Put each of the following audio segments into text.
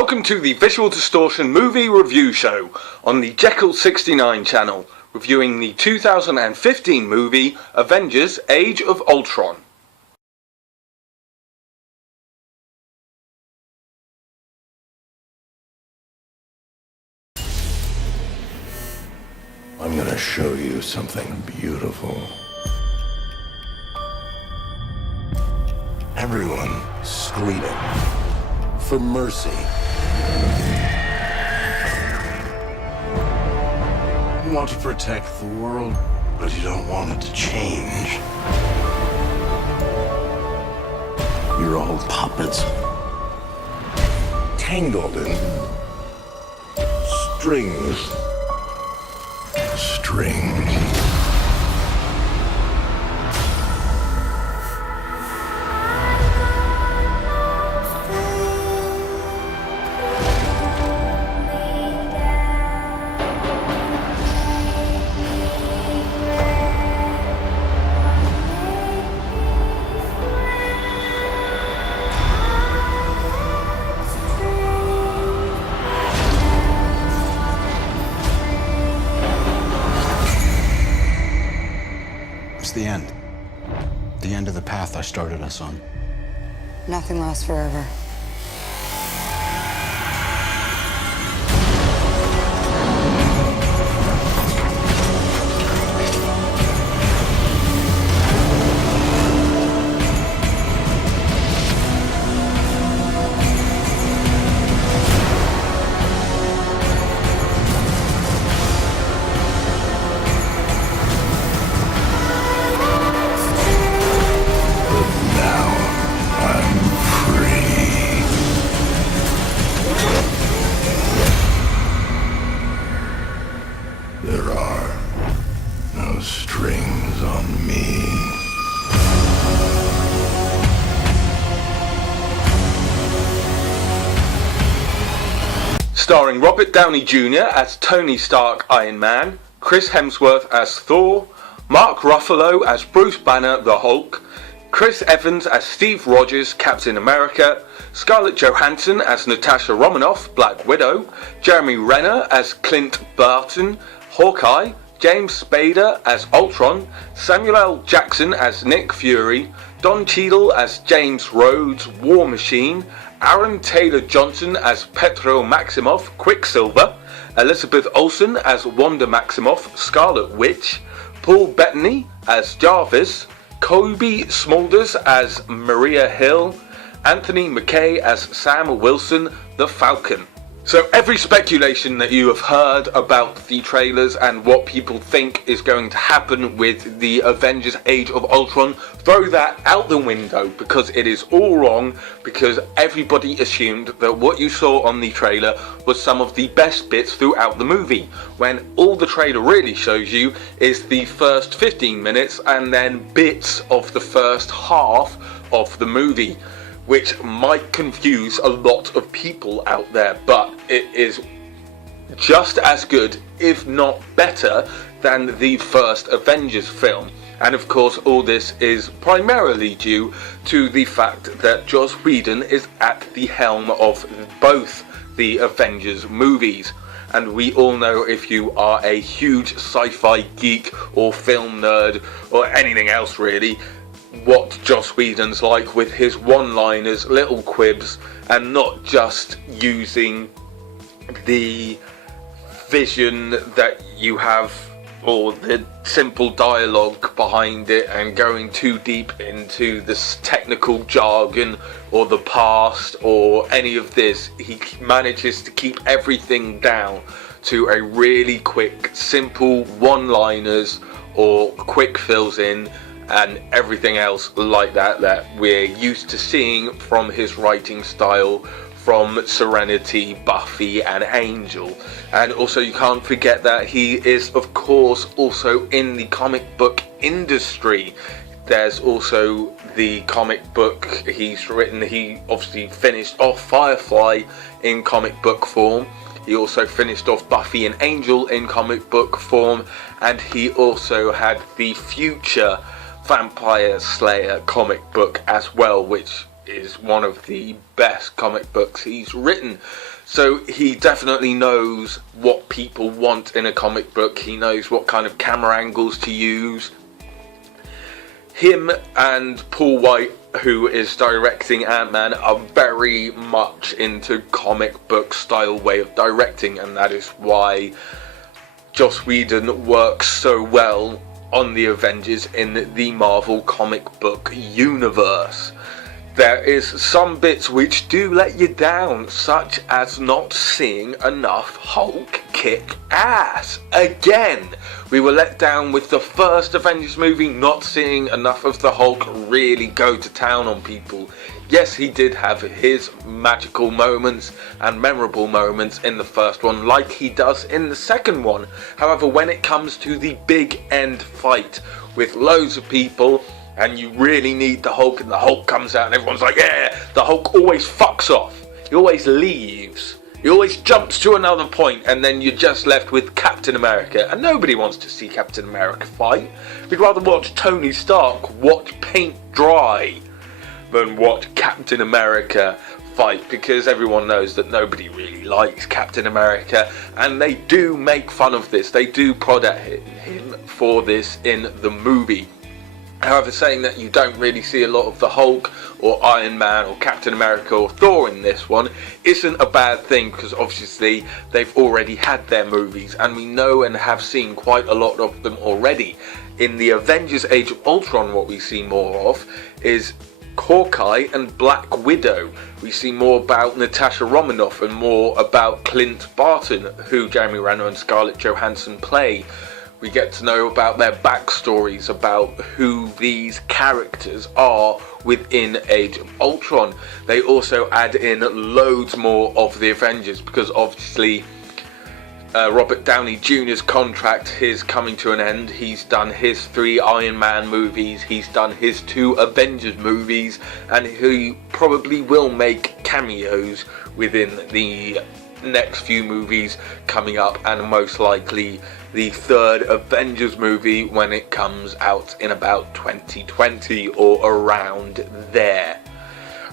Welcome to the Visual Distortion movie review show on the Jeccles 69 channel, reviewing the 2015 movie Avengers: Age of Ultron. I'm gonna show you something beautiful. Everyone screaming for mercy. You want to protect the world, but you don't want it to change. You're all puppets, tangled in strings. It's the end. The end of the path I started us on. Nothing lasts forever. There are no strings on me. Starring Robert Downey Jr. as Tony Stark Iron Man, Chris Hemsworth as Thor, Mark Ruffalo as Bruce Banner the Hulk, Chris Evans as Steve Rogers Captain America, Scarlett Johansson as Natasha Romanoff Black Widow, Jeremy Renner as Clint Barton Hawkeye, James Spader as Ultron, Samuel L. Jackson as Nick Fury, Don Cheadle as James Rhodes War Machine, Aaron Taylor Johnson as Petro Maximoff Quicksilver, Elizabeth Olsen as Wanda Maximoff Scarlet Witch, Paul Bettany as Jarvis, Kobe Smulders as Maria Hill, Anthony Mackie as Sam Wilson the Falcon. So every speculation that you have heard about the trailers and what people think is going to happen with the Avengers Age of Ultron, throw that out the window, because it is all wrong, because everybody assumed that what you saw on the trailer was some of the best bits throughout the movie, when all the trailer really shows you is the first 15 minutes and then bits of the first half of the movie, which might confuse a lot of people out there, but it is just as good, if not better, than the first Avengers film. And of course, all this is primarily due to the fact that Joss Whedon is at the helm of both the Avengers movies. And we all know, if you are a huge sci-fi geek or film nerd or anything else really, what Joss Whedon's like with his one-liners, little quibs, and not just using the vision that you have or the simple dialogue behind it and going too deep into this technical jargon or the past or any of this. He manages to keep everything down to a really quick, simple one-liners or quick fills in and everything else like that we're used to seeing from his writing style from Serenity, Buffy and Angel. And also you can't forget that he is of course also in the comic book industry. There's also the comic book he's written. He obviously finished off Firefly in comic book form. He also finished off Buffy and Angel in comic book form, and he also had the Future Vampire Slayer comic book as well, which is one of the best comic books he's written. So he definitely knows what people want in a comic book. He knows what kind of camera angles to use. Him and Paul White, who is directing Ant-Man, are very much into comic book style way of directing, and that is why Joss Whedon works so well on the Avengers in the Marvel comic book universe. There is some bits which do let you down, such as not seeing enough Hulk kick ass. Again, we were let down with the first Avengers movie, not seeing enough of the Hulk really go to town on people. Yes, he did have his magical moments and memorable moments in the first one, like he does in the second one. However, when it comes to the big end fight with loads of people, and you really need the Hulk, and the Hulk comes out and everyone's like, yeah, the Hulk always fucks off. He always leaves. He always jumps to another point, and then you're just left with Captain America. And nobody wants to see Captain America fight. We'd rather watch Tony Stark watch paint dry than watch Captain America fight, because everyone knows that nobody really likes Captain America, and they do make fun of this. They do prod at him for this in the movie. However, saying that you don't really see a lot of the Hulk or Iron Man or Captain America or Thor in this one isn't a bad thing, because obviously they've already had their movies and we know and have seen quite a lot of them already. In the Avengers Age of Ultron, what we see more of is Hawkeye and Black Widow. We see more about Natasha Romanoff and more about Clint Barton, who Jeremy Renner and Scarlett Johansson play. We get to know about their backstories, about who these characters are within Age of Ultron. They also add in loads more of the Avengers, because obviously Robert Downey Jr.'s contract is coming to an end. He's done his 3 Iron Man movies, he's done his 2 Avengers movies, and he probably will make cameos within the next few movies coming up, and most likely the 3rd Avengers movie when it comes out in about 2020 or around there.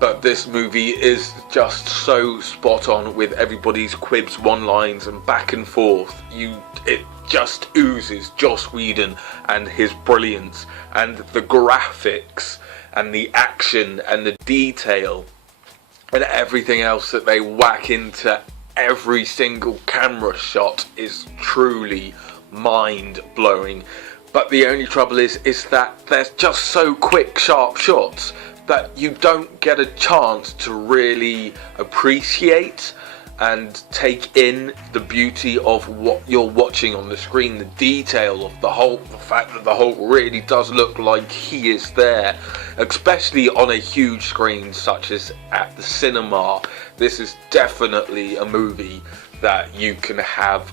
But this movie is just so spot on with everybody's quibs, one-lines and back and forth. It just oozes Joss Whedon and his brilliance, and the graphics and the action and the detail and everything else that they whack into every single camera shot is truly mind-blowing. But the only trouble is that they're just so quick, sharp shots that you don't get a chance to really appreciate and take in the beauty of what you're watching on the screen, the detail of the Hulk, the fact that the Hulk really does look like he is there, especially on a huge screen such as at the cinema. This is definitely a movie that you can have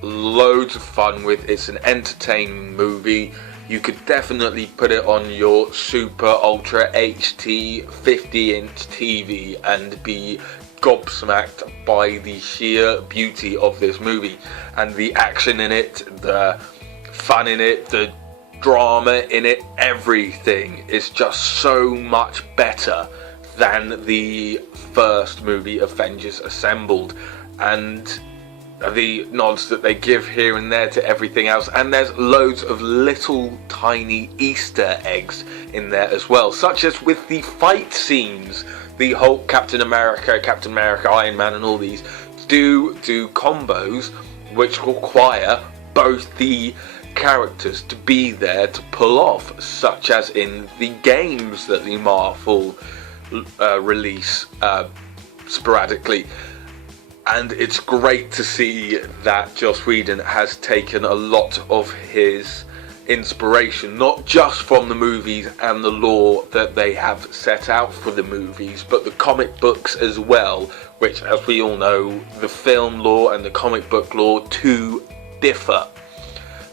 loads of fun with. It's an entertaining movie. You could definitely put it on your super ultra HT 50-inch TV and be gobsmacked by the sheer beauty of this movie, and the action in it, the fun in it, the drama in it, everything is just so much better than the first movie, Avengers Assembled, and the nods that they give here and there to everything else. And there's loads of little tiny Easter eggs in there as well, such as with the fight scenes. The Hulk, Captain America, Iron Man and all these do combos which require both the characters to be there to pull off, such as in the games that the Marvel release sporadically. And it's great to see that Joss Whedon has taken a lot of his inspiration, not just from the movies and the lore that they have set out for the movies, but the comic books as well, which, as we all know, the film lore and the comic book lore too differ.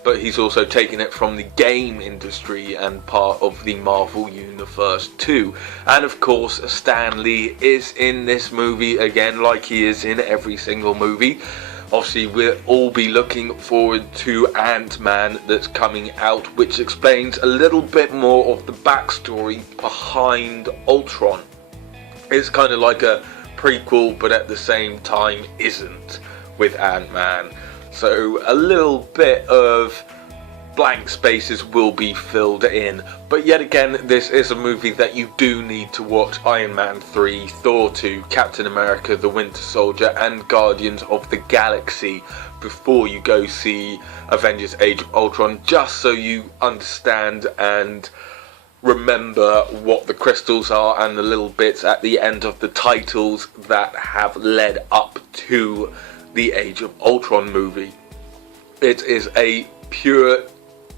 But he's also taken it from the game industry and part of the Marvel universe too. And of course, Stan Lee is in this movie again, like he is in every single movie. Obviously, we'll all be looking forward to Ant-Man that's coming out, which explains a little bit more of the backstory behind Ultron. It's kind of like a prequel, but at the same time isn't, with Ant-Man. So a little bit of blank spaces will be filled in, but yet again, this is a movie that you do need to watch Iron Man 3, Thor 2, Captain America, The Winter Soldier, and Guardians of the Galaxy before you go see Avengers Age of Ultron, just so you understand and remember what the crystals are and the little bits at the end of the titles that have led up to the Age of Ultron movie. It is a pure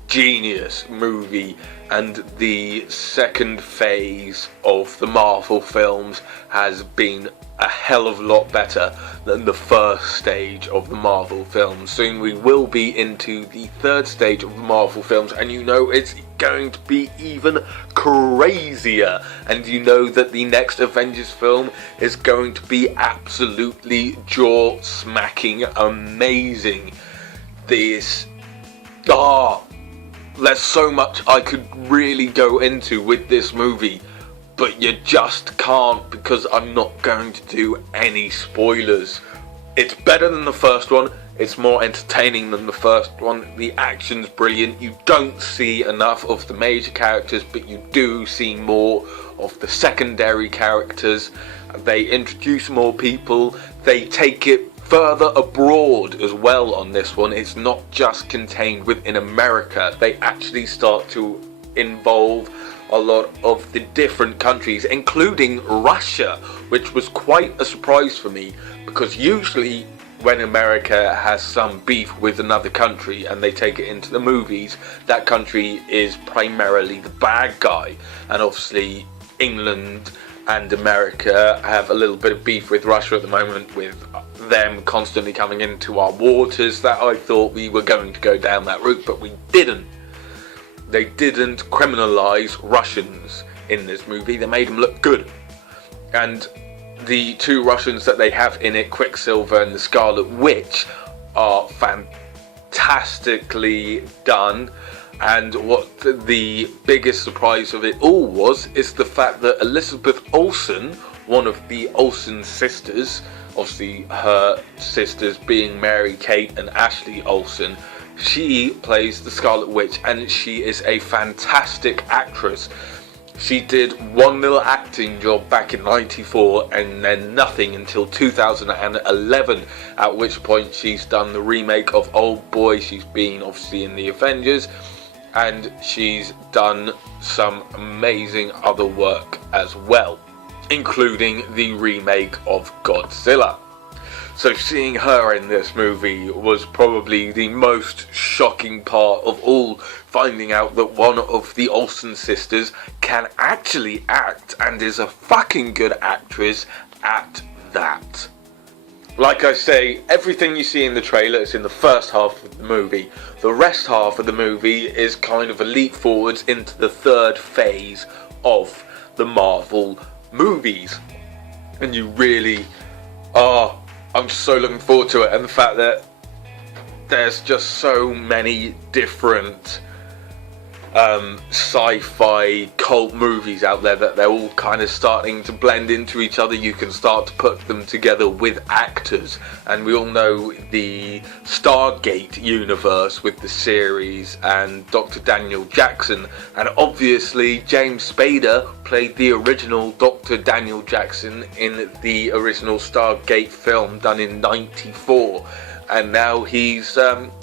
genius movie, and the second phase of the Marvel films has been a hell of a lot better than the first stage of the Marvel films. Soon we will be into the third stage of the Marvel films, and you know it's going to be even crazier, and you know that the next Avengers film is going to be absolutely jaw-smacking amazing. There's so much I could really go into with this movie, but you just can't, because I'm not going to do any spoilers. It's better than the first one, it's more entertaining than the first one, the action's brilliant, you don't see enough of the major characters, but you do see more of the secondary characters. They introduce more people, they take it further abroad as well on this one. It's not just contained within America. They actually start to involve a lot of the different countries, including Russia, which was quite a surprise for me, because usually when America has some beef with another country and they take it into the movies, that country is primarily the bad guy. And obviously England and America have a little bit of beef with Russia at the moment, with them constantly coming into our waters. That I thought we were going to go down that route, but we didn't. They didn't criminalize Russians in this movie. They made them look good. And the two Russians that they have in it, Quicksilver and the Scarlet Witch, are fantastically done. And what the biggest surprise of it all was, is the fact that Elizabeth Olsen, one of the Olsen sisters, obviously her sisters being Mary Kate and Ashley Olsen, she plays the Scarlet Witch, and she is a fantastic actress. She did one little acting job back in '94 and then nothing until 2011, at which point she's done the remake of Old Boy, she's been obviously in the Avengers, and she's done some amazing other work as well, including the remake of Godzilla. So seeing her in this movie was probably the most shocking part of all, finding out that one of the Olsen sisters can actually act and is a fucking good actress at that. Like I say, everything you see in the trailer is in the first half of the movie. The rest half of the movie is kind of a leap forwards into the third phase of the Marvel movies. And you really are... I'm so looking forward to it, and the fact that there's just so many different sci-fi cult movies out there that they're all kind of starting to blend into each other. You can start to put them together with actors, and we all know the Stargate universe with the series and Dr. Daniel Jackson, and obviously James Spader played the original Dr. Daniel Jackson in the original Stargate film done in '94, and now he's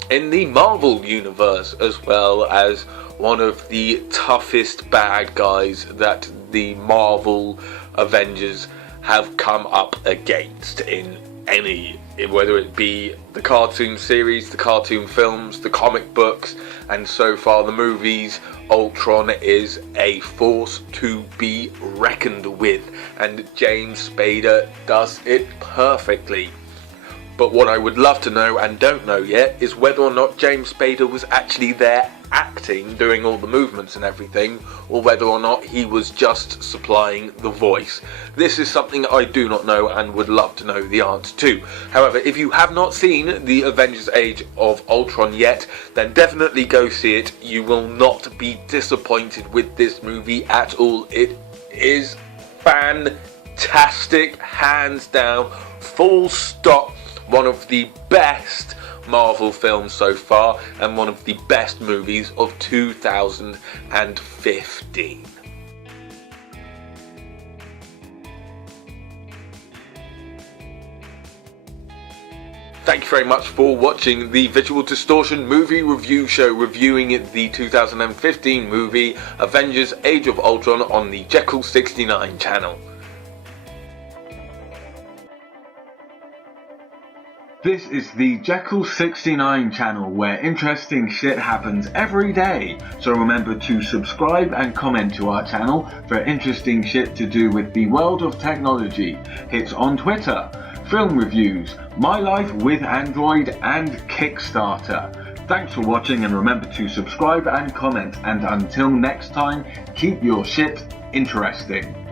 in the Marvel universe as well as one of the toughest bad guys that the Marvel Avengers have come up against in any, whether it be the cartoon series, the cartoon films, the comic books, and so far the movies. Ultron is a force to be reckoned with, and James Spader does it perfectly. But what I would love to know, and don't know yet, is whether or not James Spader was actually there acting, doing all the movements and everything, or whether or not he was just supplying the voice. This is something I do not know and would love to know the answer to. However, if you have not seen the Avengers Age of Ultron yet, then definitely go see it. You will not be disappointed with this movie at all. It is fantastic. fantastic, hands down, full stop, one of the best Marvel films so far, and one of the best movies of 2015. Thank you very much for watching the Visual Distortion movie review show, reviewing the 2015 movie Avengers Age of Ultron on the Jeccles 69 channel. This is the Jeccles 69 channel, where interesting shit happens every day. So remember to subscribe and comment to our channel for interesting shit to do with the world of technology. Hits on Twitter, film reviews, my life with Android, and Kickstarter. Thanks for watching, and remember to subscribe and comment, and until next time, keep your shit interesting.